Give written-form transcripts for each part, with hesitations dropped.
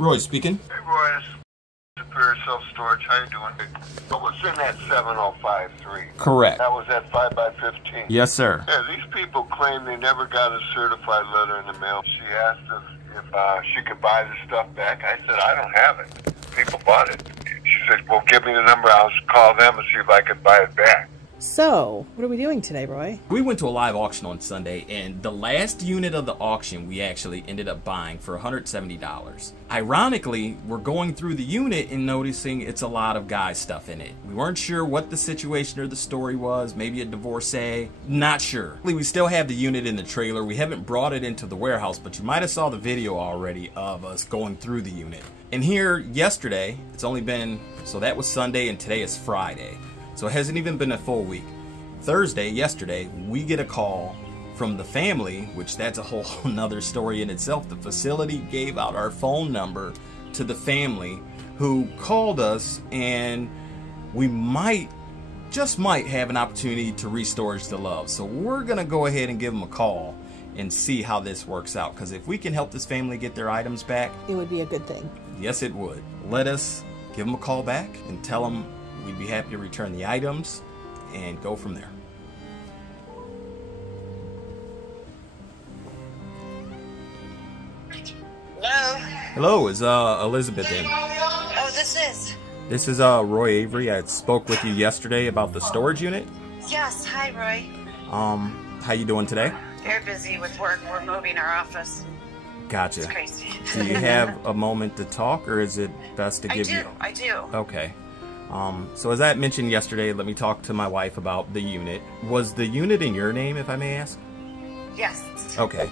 Roy speaking. Hey, Roy, it's Superior Self-Storage. How you doing? What was in that 7053? Correct. That was that 5x15? Yes, sir. Yeah, these people claim they never got a certified letter in the mail. She asked if she could buy the stuff back. I said, I don't have it. People bought it. She said, well, give me the number. I'll call them and see if I can buy it back. So, what are we doing today, Roy? We went to a live auction on Sunday, and the last unit of the auction we actually ended up buying for $170. Ironically, we're going through the unit and noticing it's a lot of guy stuff in it. We weren't sure what the situation or the story was, maybe a divorcee, not sure. We still have the unit in the trailer. We haven't brought it into the warehouse, but you might have saw the video already of us going through the unit. And here, yesterday, it's only been, so that was Sunday and today is Friday. So it hasn't even been a full week. Thursday, yesterday, we get a call from the family, which that's a whole nother story in itself. The facility gave out our phone number to the family who called us, and we just might have an opportunity to restorage the love. So we're gonna go ahead and give them a call and see how this works out. Because if we can help this family get their items back, It would be a good thing. yes, it would. Let us give them a call back and tell them we'd be happy to return the items and go from there. Hello? Hello, is Elizabeth in? Oh, This is Roy Avery. I spoke with you yesterday about the storage unit. Yes, hi, Roy. How you doing today? Very busy with work. We're moving our office. Gotcha. It's crazy. Do you have a moment to talk, or is it best to give you? I do. Okay. So as I mentioned yesterday, let me talk to my wife about the unit. Was the unit in your name, if I may ask? Yes. Okay.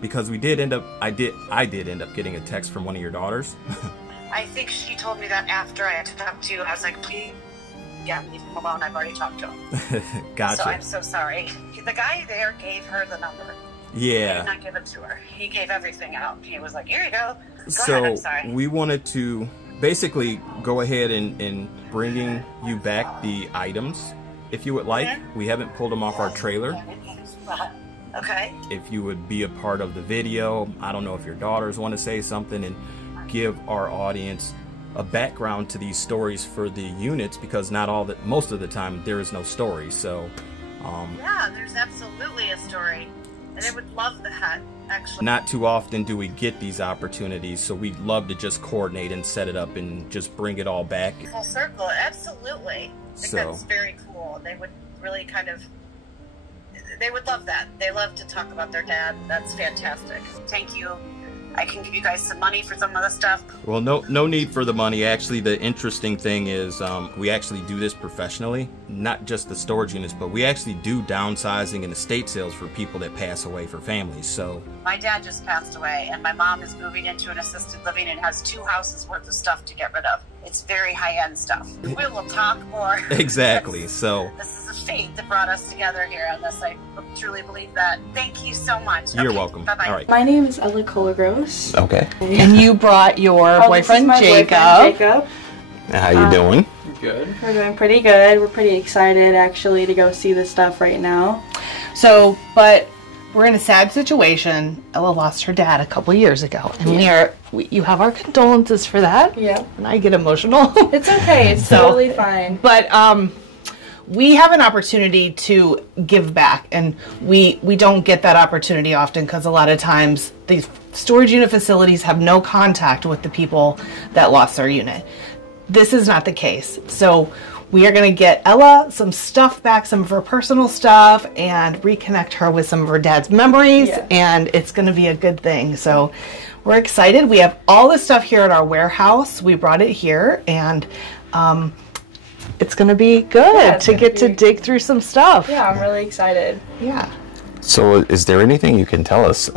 Because we did end up, I did end up getting a text from one of your daughters. I think she told me that after I talked to you. I was like, please, yeah, leave him alone. I've already talked to him. Gotcha. So I'm so sorry. The guy there gave her the number. Yeah. He did not give it to her. He gave everything out. He was like, here you go. So ahead, I'm sorry. we wanted to basically go ahead and bringing you back the items, if you would like. We haven't pulled them off our trailer. Okay. If you would be a part of the video, I don't know if your daughters want to say something and give our audience a background to these stories for the units, because most of the time there is no story. So yeah, there's absolutely a story, and I would love that. Actually, not too often do we get these opportunities, so we'd love to just coordinate and set it up and just bring it all back. Full circle, absolutely. I think that's very cool. They would really they would love that. They love to talk about their dad. That's fantastic. Thank you. I can give you guys some money for some of the stuff. Well, no need for the money. Actually, the interesting thing is we actually do this professionally, not just the storage units, but we actually do downsizing and estate sales for people that pass away, for families. So my dad just passed away, and my mom is moving into an assisted living and has 2 houses worth of stuff to get rid of. It's very high-end stuff. We will talk more. Exactly. So this is a fate that brought us together here on this. I truly believe that. Thank you so much. You're welcome. Bye-bye. All right. My name is Ella Colagros. Okay. And you brought your boyfriend, this is my Jacob. boyfriend, Jacob. How you doing? Good. We're doing pretty good. We're pretty excited, actually, to go see this stuff right now. So, but we're in a sad situation. Ella lost her dad a couple years ago, and you have our condolences for that. Yeah. And I get emotional. It's okay. It's totally fine. But we have an opportunity to give back, and we don't get that opportunity often, because a lot of times these storage unit facilities have no contact with the people that lost their unit. This is not the case. So we are going to get Ella some stuff back, some of her personal stuff, and reconnect her with some of her dad's memories, and it's going to be a good thing. So we're excited. We have all this stuff here at our warehouse. We brought it here, and it's going to be good to get to dig through some stuff. Yeah, I'm really excited. Yeah. So is there anything you can tell us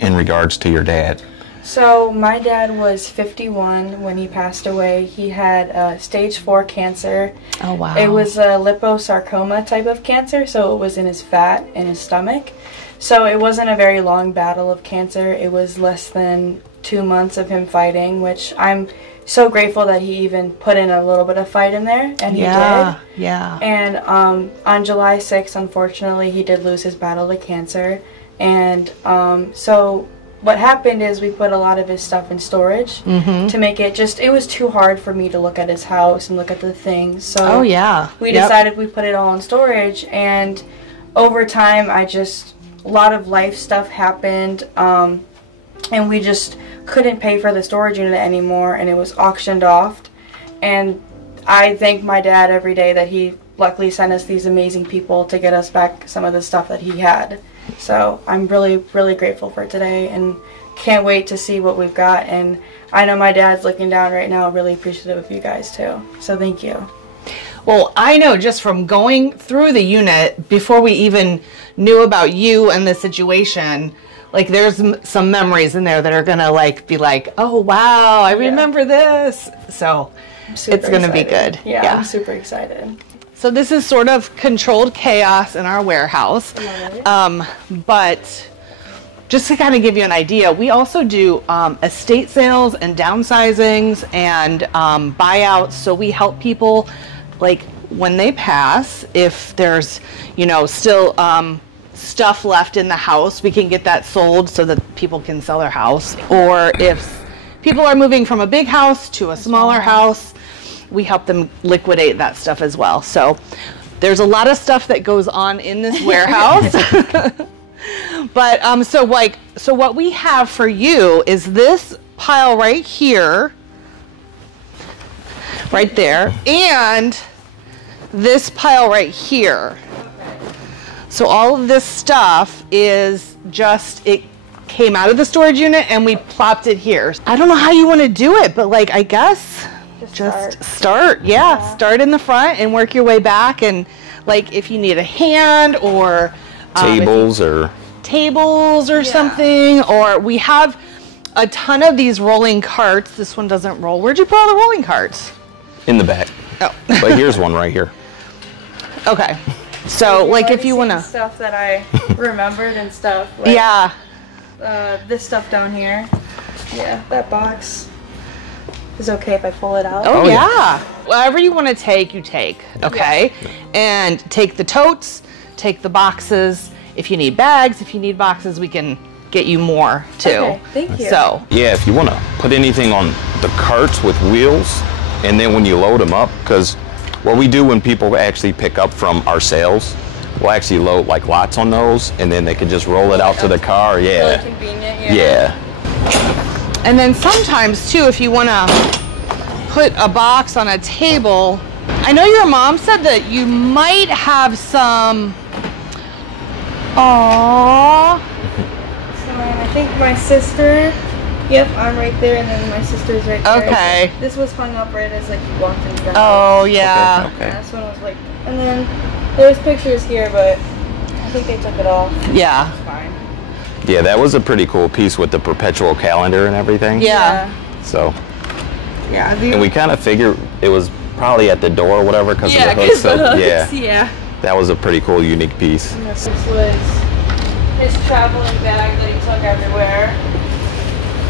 in regards to your dad? So my dad was 51 when he passed away. He had stage 4 cancer. Oh, wow. It was a liposarcoma type of cancer, so it was in his fat in his stomach. So it wasn't a very long battle of cancer. It was less than 2 months of him fighting, which I'm so grateful that he even put in a little bit of fight in there, and he did. Yeah. And on July 6th, unfortunately, he did lose his battle to cancer. And so what happened is we put a lot of his stuff in storage to make it just, it was too hard for me to look at his house and look at the things. So we decided we put it all in storage, and over time a lot of life stuff happened, and we just couldn't pay for the storage unit anymore, and it was auctioned off. And I thank my dad every day that he luckily sent us these amazing people to get us back some of the stuff that he had. So I'm really, really grateful for today, and can't wait to see what we've got. And I know my dad's looking down right now, really appreciative of you guys too. So thank you. Well, I know just from going through the unit before we even knew about you and the situation, like there's some memories in there that are gonna like be like, oh wow, I remember this. So it's gonna be good. Yeah, I'm super excited. So this is sort of controlled chaos in our warehouse. But just to kind of give you an idea, we also do estate sales and downsizings and buyouts. So we help people, like when they pass, if there's, you know, still stuff left in the house, we can get that sold so that people can sell their house. Or if people are moving from a big house to a smaller house, we help them liquidate that stuff as well. So there's a lot of stuff that goes on in this warehouse. But so what we have for you is this pile right here, right there, and this pile right here. So all of this stuff is just, it came out of the storage unit and we plopped it here. I don't know how you want to do it, but like, I guess just start. Yeah, start in the front and work your way back. And like, if you need a hand or tables or something, or we have a ton of these rolling carts. This one doesn't roll. Where'd you put all the rolling carts? In the back. Oh. But here's one right here. Okay. So like if you want to stuff that I remembered and stuff. Like, this stuff down here. Yeah, that box is okay if I pull it out. Oh yeah. Whatever you want to take, you take. Okay. Yeah. And take the totes, take the boxes. If you need bags, if you need boxes, we can get you more too. Okay, thank you. So yeah, if you want to put anything on the carts with wheels, and then when you load them up, because what we do when people actually pick up from our sales, we'll actually load like lots on those, and then they can just roll it out to the car. Yeah. Really convenient. Yeah. And then sometimes too, if you want to put a box on a table, I know your mom said that you might have some. Aww. So I think my sister. Yep, I'm right there, and then my sister's right there. Okay. So this was hung up right as like you walked into the house. Oh yeah. Okay. Yeah, this one was like, and then there's pictures here, but I think they took it off. Yeah. It's fine. Yeah, that was a pretty cool piece with the perpetual calendar and everything. Yeah. So. Yeah. And we kind of figured it was probably at the door or whatever because of the hooks. Yeah, So yeah. That was a pretty cool, unique piece. And this was his traveling bag that he took everywhere.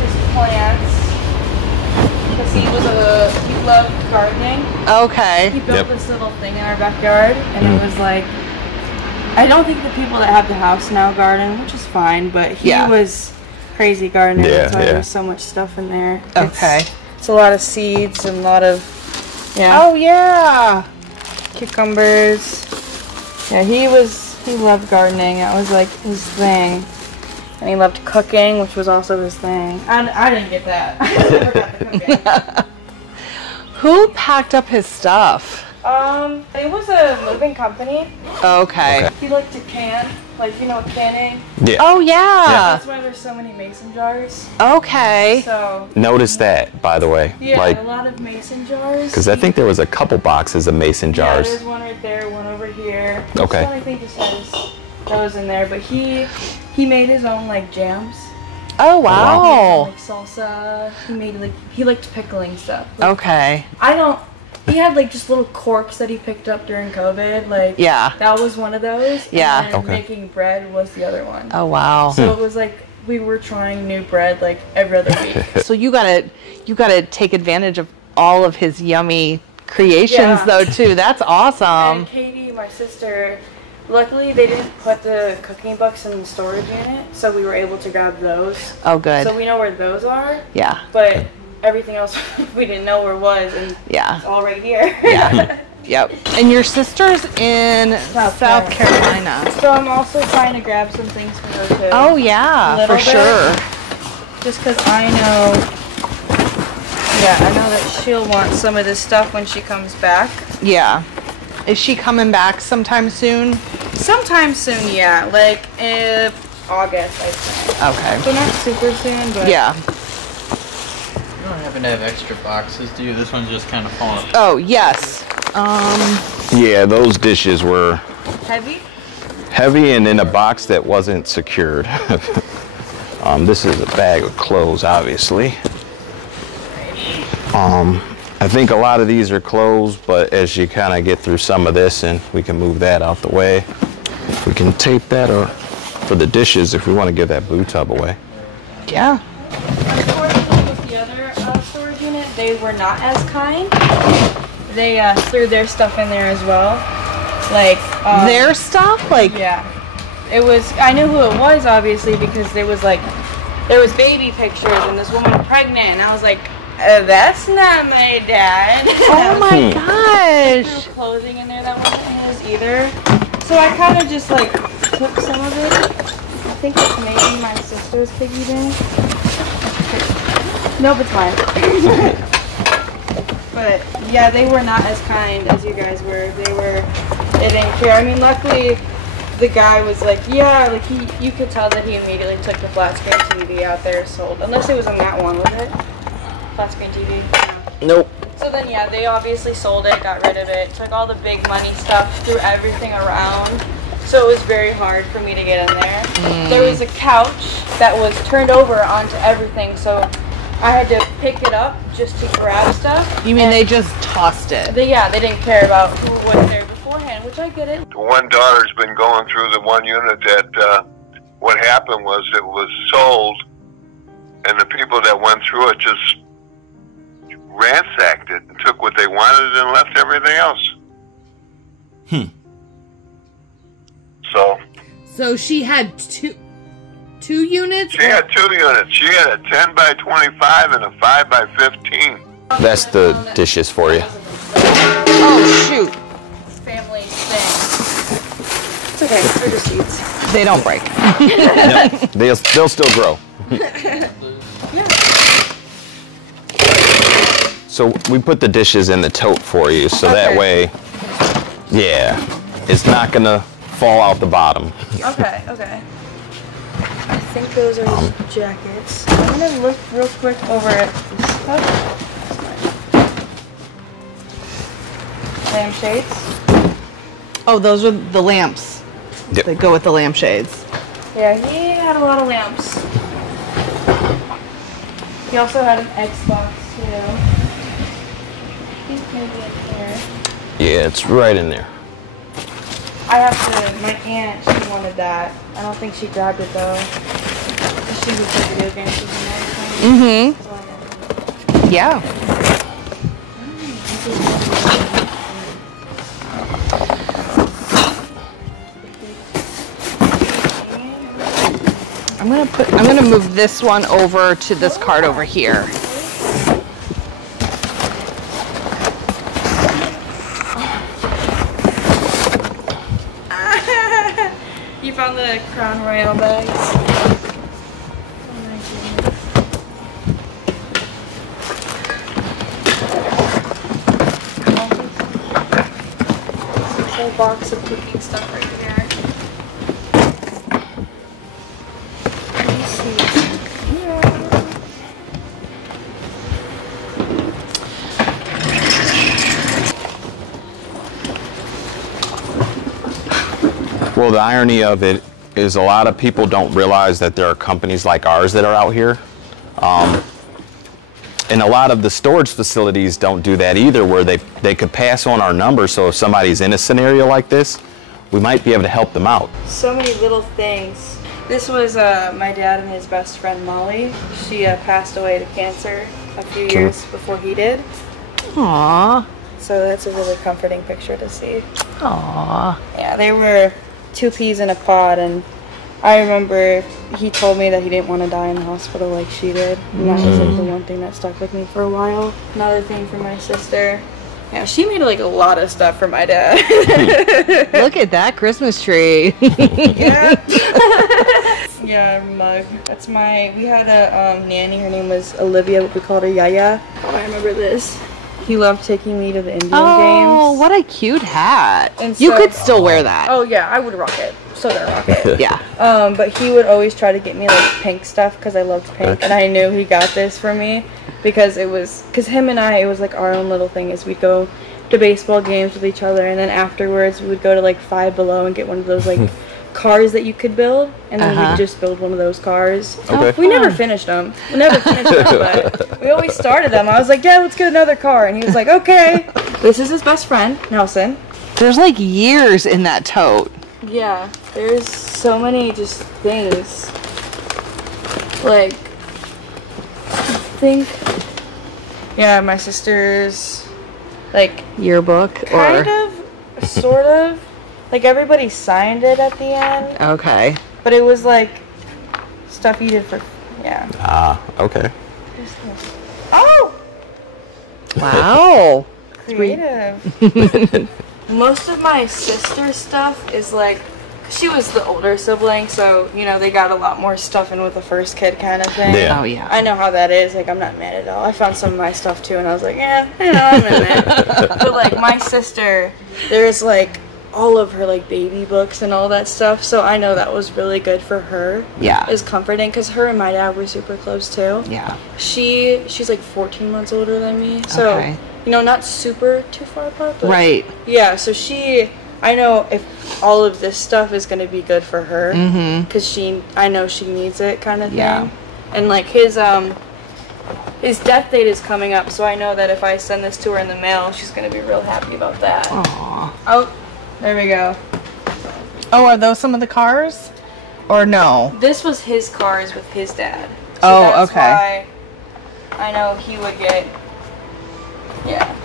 His plants. Because he loved gardening. Okay. He built this little thing in our backyard, and it was like, I don't think the people that have the house now garden, which is fine, but he was crazy gardening. That's why there's so much stuff in there. It's a lot of seeds and a lot of, Oh yeah. cucumbers. Yeah, he loved gardening. That was like his thing. And he loved cooking, which was also his thing. I didn't get that. I never got the cooking. Who packed up his stuff? It was a moving company. Okay. He liked to can, like, you know, canning. Yeah. Oh yeah. That's why there's so many mason jars. Okay. So. Notice that, by the way. Yeah, like, a lot of mason jars. because I think there was a couple boxes of mason jars. Yeah, there's one right there, one over here. Okay. This one I think just has those in there, but he made his own like jams. Oh wow. Like salsa. He liked pickling stuff. Like, Okay. He had like just little corks that he picked up during COVID. Like that was one of those. Yeah. And making bread was the other one. Oh wow. So it was like we were trying new bread like every other week. So you gotta take advantage of all of his yummy creations though too. That's awesome. And Katie, my sister, Luckily, they didn't put the cooking books in the storage unit, so we were able to grab those. Oh, good. So we know where those are. Yeah. But everything else we didn't know where it was, and it's all right here. Yeah. Yep. And your sister's in South Carolina. So I'm also trying to grab some things for her too. Oh yeah, for sure. Just because I know that she'll want some of this stuff when she comes back. Yeah. Is she coming back sometime soon? Sometime soon, yeah. Like August, I think. Okay. So not super soon, but yeah. You don't happen to have extra boxes, do you? This one's just kind of falling apart. Oh yes. Yeah, those dishes were heavy. Heavy and in a box that wasn't secured. This is a bag of clothes, obviously. I think a lot of these are clothes, but as you kind of get through some of this, and we can move that out the way, we can tape that for the dishes if we want to give that blue tub away. Yeah. Unfortunately, with the other storage unit, they were not as kind. They threw their stuff in there as well. Like their stuff? Like yeah. It was. I knew who it was obviously because there was baby pictures and this woman pregnant, and I was like, that's not my dad. Oh my gosh. No clothing in there that wasn't his either. So I kind of just like took some of it. I think it's maybe my sister's piggy bank. Nope, it's mine. But yeah, they were not as kind as you guys were. They didn't care. I mean, luckily the guy was like, yeah, like you could tell that he immediately took the flat screen TV out there, sold. Unless it was on that one, was it? Flat screen TV? Nope. So then yeah, they obviously sold it, got rid of it, took all the big money stuff, threw everything around. So it was very hard for me to get in there. There was a couch that was turned over onto everything, so I had to pick it up just to grab stuff. You mean they just tossed it? They didn't care about who was there beforehand, which I get it. The one daughter's been going through the one unit that what happened was it was sold, and the people that went through it just ransacked it and took what they wanted and left everything else. So she had two units? She had 2 units. She had a 10 by 25 and a 5 by 15. That's the dishes for you. Oh shoot. Family thing. It's okay, they're just seeds. They don't break. No, they'll still grow. Yeah. So we put the dishes in the tote for you, so that way, yeah, it's not gonna fall out the bottom. Okay. I think those are his jackets. I'm gonna look real quick over at this stuff. Lampshades. Oh, those are the lamps that go with the lampshades. Yeah, he had a lot of lamps. He also had an Xbox too. He's maybe in here. Yeah, it's right in there. I have to, my aunt, she wanted that. I don't think she grabbed it though. She was play video games with him all the time. Yeah. I'm gonna move this one over to this cart over here. You found the Crown Royal bags. Oh my goodness. This whole box of cooking stuff right here. Let me see. Yeah. Well, the irony of it is a lot of people don't realize that there are companies like ours that are out here. And a lot of the storage facilities don't do that either, where they could pass on our number, so if somebody's in a scenario like this, we might be able to help them out. So many little things. This was my dad and his best friend Molly. She passed away to cancer a few years before he did. Aww. So that's a really comforting picture to see. Aww. Yeah, they were 2 peas in a pod, and I remember he told me that he didn't want to die in the hospital like she did. And that was like the one thing that stuck with me for a while. Another thing for my sister. Yeah, she made like a lot of stuff for my dad. Look at that Christmas tree. Yeah. Yeah, mug. That's we had a nanny, her name was Olivia, but we called her Yaya. Oh, I remember this. He loved taking me to the Indian games. Oh, what a cute hat. And you could still wear that. Oh yeah, I would rock it. So gonna rock it. Yeah. But he would always try to get me like pink stuff because I loved pink, and I knew he got this for me because it was him and I, it was like our own little thing. Is we'd go to baseball games with each other, and then afterwards we would go to like Five Below and get one of those like cars that you could build, and then we'd just build one of those cars. Okay. We never finished them. But we always started them. I was like, yeah, let's get another car, and he was like, okay. This is his best friend, Nelson. There's like years in that tote. Yeah, there's so many just things. Like, I think, yeah, my sister's, like, yearbook, kind of, sort of. Like, everybody signed it at the end. Okay. But it was, like, stuff you did for, yeah. Ah, okay. Oh! Wow. Creative. Most of my sister's stuff is, like, she was the older sibling, so, you know, they got a lot more stuff in with the first kid kind of thing. Yeah. Oh, yeah. I know how that is. Like, I'm not mad at all. I found some of my stuff, too, and I was like, yeah, you know, I'm in there. But, like, my sister, there's, like, all of her, like, baby books and all that stuff, so I know that was really good for her. Yeah. It's comforting, because her and my dad were super close, too. Yeah. She's, like, 14 months older than me, so, Okay. you know, not super too far apart, but... Right. Yeah, so I know if all of this stuff is going to be good for her, because I know she needs it kind of thing. Yeah. And like his death date is coming up, so I know that if I send this to her in the mail, she's going to be real happy about that. Aww. Oh, there we go. Oh, are those some of the cars? Or no? This was his cars with his dad. So Oh, that's okay. why I know he would get, yeah.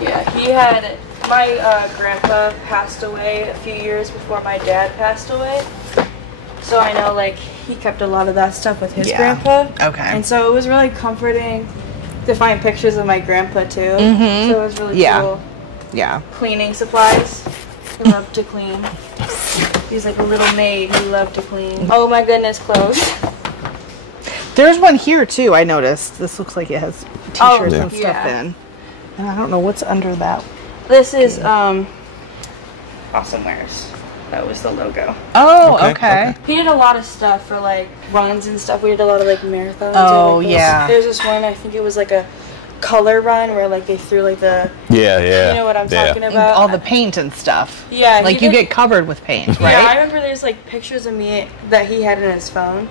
Yeah, he had, my grandpa passed away a few years before my dad passed away. So I know, like, he kept a lot of that stuff with his grandpa. Okay. And so it was really comforting to find pictures of my grandpa, too. So it was really cool. Yeah. Cleaning supplies. He loved to clean. He's like a little maid who loved to clean. Oh my goodness, clothes. There's one here, too, I noticed. This looks like it has t-shirts and stuff in. And I don't know what's under that. This is Awesome Wears. That was the logo. Oh, okay. He did a lot of stuff for like runs and stuff. We did a lot of like marathons. Oh, or, like, yeah. There's this one, I think it was like a color run where like they threw like the... Yeah. You know what I'm talking about? All the paint and stuff. Yeah. Like you get covered with paint, right? Yeah, I remember there's like pictures of me that he had in his phone.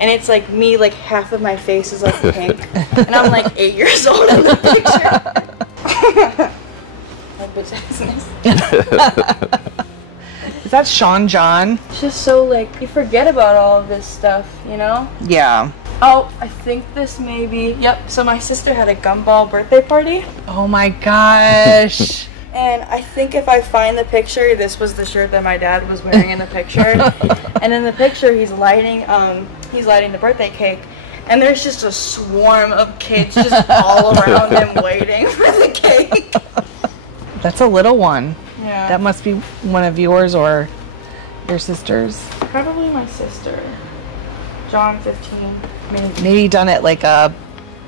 And it's like me, like half of my face is like pink. And I'm like 8 years old in the picture. Is that Sean John? It's just so like you forget about all of this stuff, you know? Yeah. Oh, I think this may be. Yep. So my sister had a gumball birthday party. Oh my gosh. And I think if I find the picture, this was the shirt that my dad was wearing in the picture. And in the picture, he's lighting the birthday cake. And there's just a swarm of kids just all around him waiting for the cake. That's a little one. Yeah. That must be one of yours or your sister's. Probably my sister. John 15, maybe. Maybe done at like a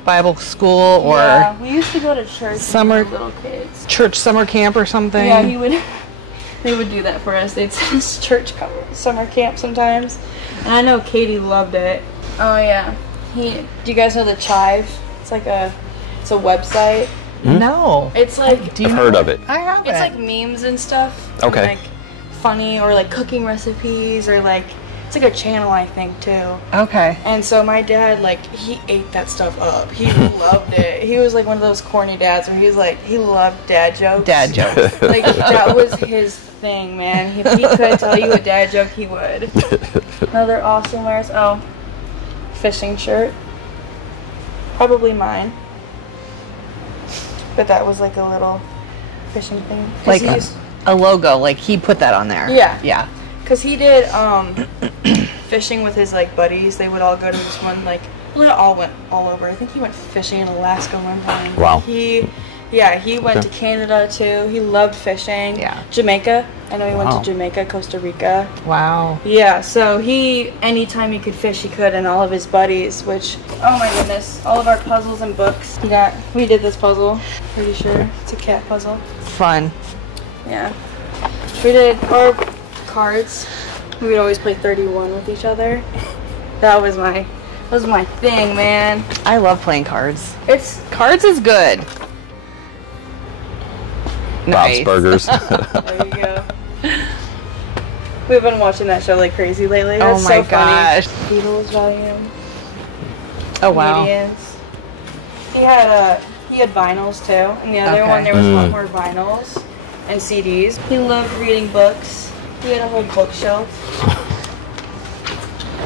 Bible school or yeah, we used to go to church summer with little kids. Church summer camp or something. Yeah, they would do that for us. They'd send us church summer camp sometimes. And I know Katie loved it. Oh yeah. Do you guys know the Chive? It's like it's a website. No. It's like I've heard of it. I have it's like memes and stuff. Okay. And like funny or like cooking recipes or like it's like a channel I think too. Okay. And so my dad like he ate that stuff up. He loved it. He was like one of those corny dads where he was like he loved dad jokes. Dad jokes. Like that was his thing, man. If he could tell you a dad joke, he would. Another Awesome Wears. Oh, fishing shirt. Probably mine. But that was like a little fishing thing. Like a logo. Like he put that on there. Yeah. Yeah. Cause he did fishing with his like buddies. They would all go to this one like. Well, they all went all over. I think he went fishing in Alaska one time. Wow. He went to Canada too. He loved fishing. Yeah. Jamaica. I know he went Wow. to Jamaica, Costa Rica. Wow. Yeah, so anytime he could fish, he could, and all of his buddies, which, oh my goodness, all of our puzzles and books. We did this puzzle, pretty sure. It's a cat puzzle. Fun. Yeah. We did our cards. We would always play 31 with each other. That was my thing, man. I love playing cards. Cards is good. Bob's Burgers. There you go. We've been watching that show like crazy lately. That's Oh my so funny. gosh. Beatles volume. Oh wow. Comedians. He had vinyls too, and the other Okay. one there was a lot more vinyls and CDs. He loved reading books. He had a whole bookshelf. Oh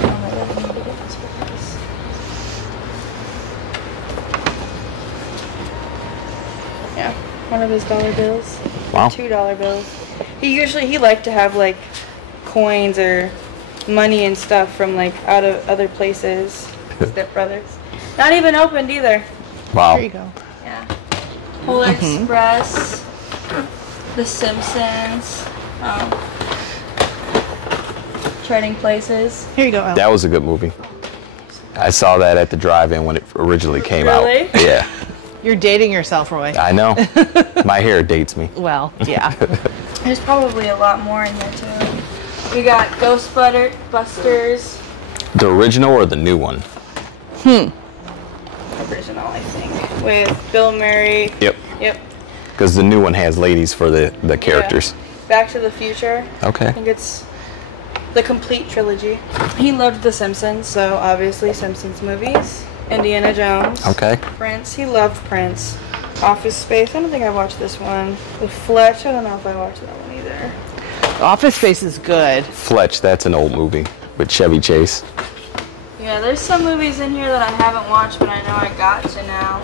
my God, I need to get this for this. Yeah, one of his dollar bills. Wow. $2 bills. He liked to have like coins or money and stuff from like out of other places. Step Brothers. Not even opened either. Wow. There you go. Yeah. Polar Express, The Simpsons, Trading Places. Here you go, Elle. That was a good movie. I saw that at the drive-in when it originally came Really? out. Yeah. You're dating yourself, Roy. I know. My hair dates me. Well, yeah. There's probably a lot more in there too. We got Ghostbusters. The original or the new one? Original, I think, with Bill Murray. Yep. Yep. Because the new one has ladies for the characters. Yeah. Back to the Future. Okay. I think it's the complete trilogy. He loved The Simpsons, so obviously Simpsons movies. Indiana Jones. Okay. Prince. He loved Prince. Office Space. I don't think I watched this one. The Fletch. I don't know if I watched that one either. Office Space is good. Fletch, that's an old movie with Chevy Chase. Yeah, there's some movies in here that I haven't watched, but I know I got to now.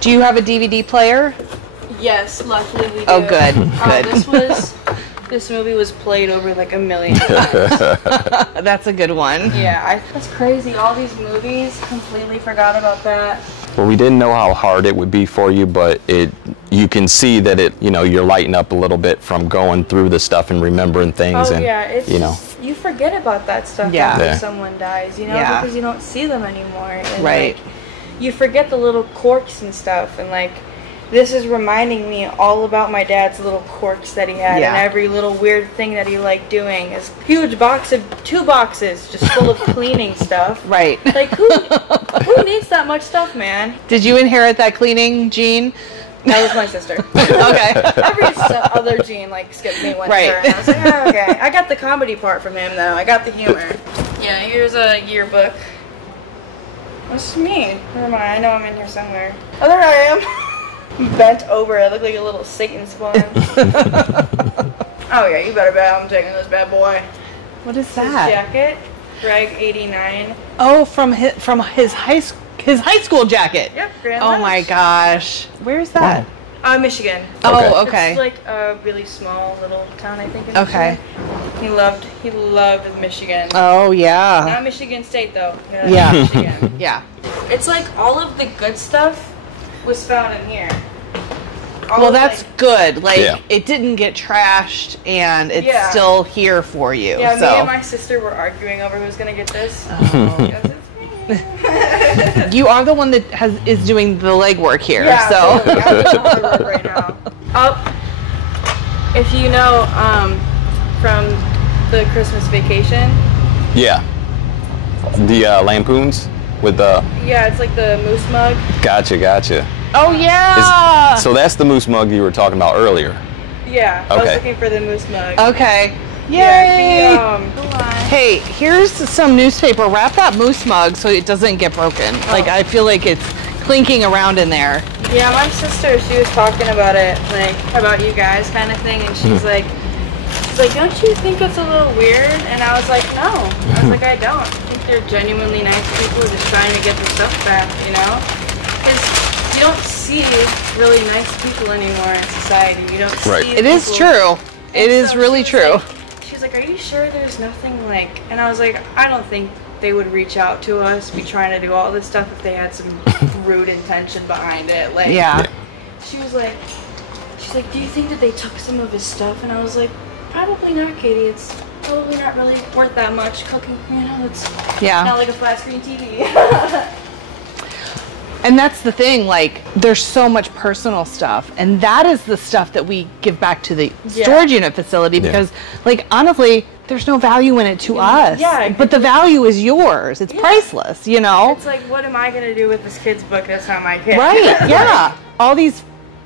Do you have a DVD player? Yes, luckily we do. Oh, good. Good. This movie was played over like a million times. That's a good one. Yeah, that's crazy. All these movies, completely forgot about that. Well, we didn't know how hard it would be for you, but you can see that you're lighting up a little bit from going through the stuff and remembering things. Oh and, yeah, it's you forget about that stuff after someone dies, because you don't see them anymore. And, right. Like, you forget the little quirks and stuff, and like this is reminding me all about my dad's little quirks that he had, and every little weird thing that he liked doing. This huge box of 2 boxes just full of cleaning stuff. Right. Like who needs that much stuff, man? Did you inherit that cleaning gene? That was my sister. Okay. Every other gene like skipped me went to her, and I was like, oh, okay. I got the comedy part from him though. I got the humor. Yeah, here's a yearbook. What's me? Never mind. I know I'm in here somewhere. Oh, there I am. Bent over. I look like a little Satan spawn. Oh yeah, you better bet I'm taking this bad boy. What is His that? jacket. Greg 89. Oh, from his high school jacket. Yep. Grand Oh my Ledge. gosh. Where's that? Michigan. Oh, okay. It's like a really small little town, I think. In Okay. Michigan. He loved Michigan. Oh yeah. Not Michigan State though. Yeah. Michigan. Yeah. It's like all of the good stuff was found in here. Well, that's good. Like it didn't get trashed, and it's still here for you. Yeah, so. me and my sister were arguing over who's gonna get this. You are the one that is doing the legwork here. Yeah, so. totally. I'm doing all the work right now. If you know, from the Christmas Vacation. Yeah. The Lampoons with the. Yeah, it's like the moose mug. Gotcha. Oh yeah. So that's the moose mug you were talking about earlier. Yeah, I was looking for the moose mug. Okay. Yay! Yeah, hey, here's some newspaper. Wrap that moose mug so it doesn't get broken. Like I feel like it's clinking around in there. Yeah, my sister, she was talking about it, like about you guys kind of thing, and she's like, don't you think it's a little weird? And I was like, no. I was like, I don't. I think they're genuinely nice people just trying to get their stuff back, Because you don't see really nice people anymore in society. You don't see It is true. It is really true. She was like, are you sure there's nothing like, and I was like, I don't think they would reach out to us, be trying to do all this stuff if they had some rude intention behind it. Like, yeah. She's like, do you think that they took some of his stuff? And I was like, probably not, Katie. It's probably not really worth that much cooking. You know, it's not like a flat screen TV. And that's the thing, like, there's so much personal stuff, and that is the stuff that we give back to the storage unit facility because, like, honestly, there's no value in it to us. Yeah. But the value is yours. It's priceless, you know? It's like, what am I going to do with this kid's book that's not my kid? Right, yeah. All these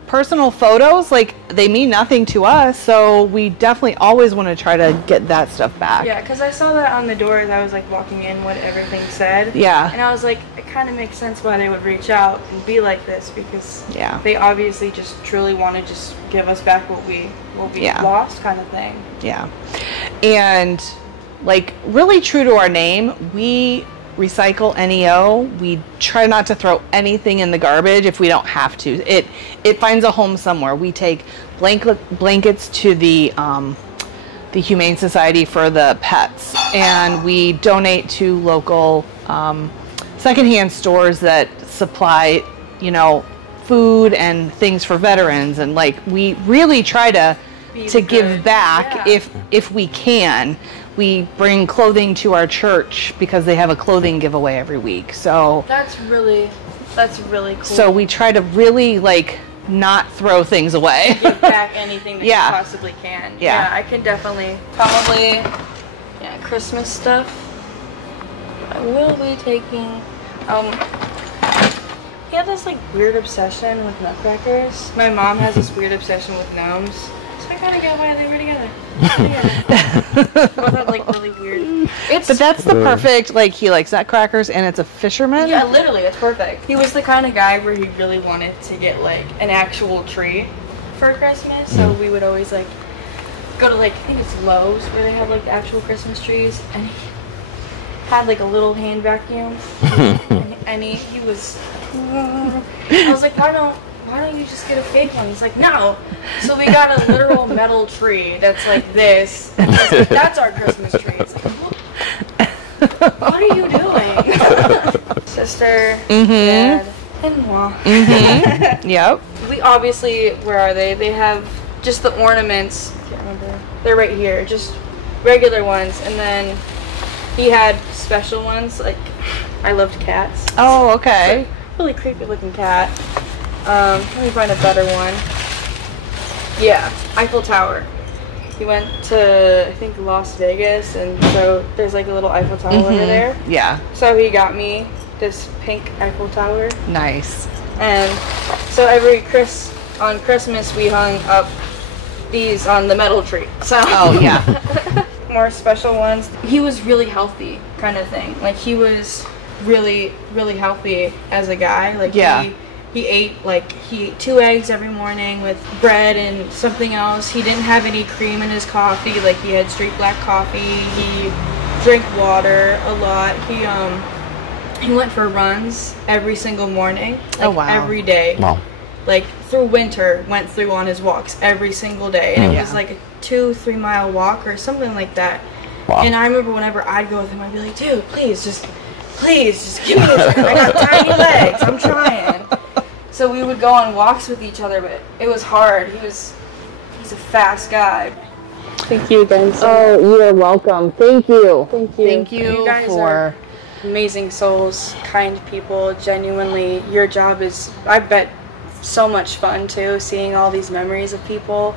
personal photos, like, they mean nothing to us, so we definitely always want to try to get that stuff back. Yeah, because I saw that on the door as I was, like, walking in, what everything said. Yeah. And I was like, it kind of makes sense why they would reach out and be like this, because they obviously just truly want to just give us back what we lost, kind of thing. Yeah. And, like, really true to our name, we recycle NEO. We try not to throw anything in the garbage if we don't have to. It finds a home somewhere. We take blankets to the Humane Society for the pets, and we donate to local secondhand stores that supply, you know, food and things for veterans, and like we really try to give back if we can. We bring clothing to our church because they have a clothing giveaway every week. So that's really cool. So we try to really like not throw things away. Give back anything that you possibly can. Yeah, I can definitely probably Christmas stuff. I will be taking he had this like weird obsession with nutcrackers. My mom has this weird obsession with gnomes. So I kind of get why they were together. Both had like really weird. But that's the perfect, like, he likes nutcrackers and it's a fisherman. Yeah, literally, it's perfect. He was the kind of guy where he really wanted to get like an actual tree for Christmas. So we would always like go to like, I think it's Lowe's where they have like the actual Christmas trees, and he had like a little hand vacuum, and he was. I was like, why don't you just get a fake one? He's like, no. So we got a literal metal tree that's like this. And like, that's our Christmas tree. It's like, what are you doing? Sister, dad, and mom. Yep. We obviously, where are they? They have just the ornaments. I can't remember. They're right here. Just regular ones. And then he had special ones. Like, I loved cats. Oh, okay. So, really creepy looking cat. Let me find a better one. Yeah, Eiffel Tower. He went to, I think, Las Vegas, and so there's like a little Eiffel Tower over there. Yeah. So he got me this pink Eiffel Tower. Nice. And so on Christmas we hung up these on the metal tree. So more special ones. He was really healthy, kind of thing. Like he was really, really healthy as a guy. Like he ate 2 eggs every morning with bread and something else. He didn't have any cream in his coffee. Like he had straight black coffee. He drank water a lot. He went for runs every single morning. Like every day. Wow. Like through winter, went through on his walks every single day. And it was like a 2-3 mile walk or something like that. Wow. And I remember whenever I'd go with him, I'd be like, dude, please just give me this. I got tiny legs. I'm trying. So we would go on walks with each other, but it was hard. He's a fast guy. Thank you again. You are welcome. Thank you. Thank you. Thank you, you guys are amazing souls, kind people. Genuinely, your job is, I bet, so much fun too, seeing all these memories of people.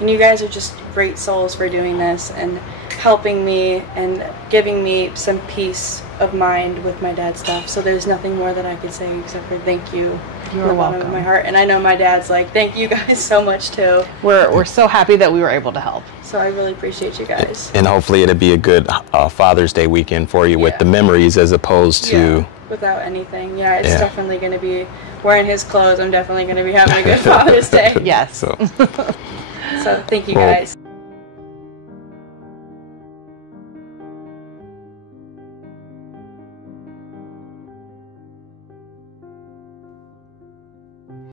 And you guys are just great souls for doing this and helping me and giving me some peace of mind with my dad's stuff. So there's nothing more that I could say except for thank you. You're welcome. My heart, and I know my dad's like, thank you guys so much too. We're so happy that we were able to help. So I really appreciate you guys. And hopefully it'll be a good Father's Day weekend for you with the memories as opposed to... Without anything. Yeah, it's definitely going to be wearing his clothes. I'm definitely going to be having a good Father's Day. Yes. So thank you guys.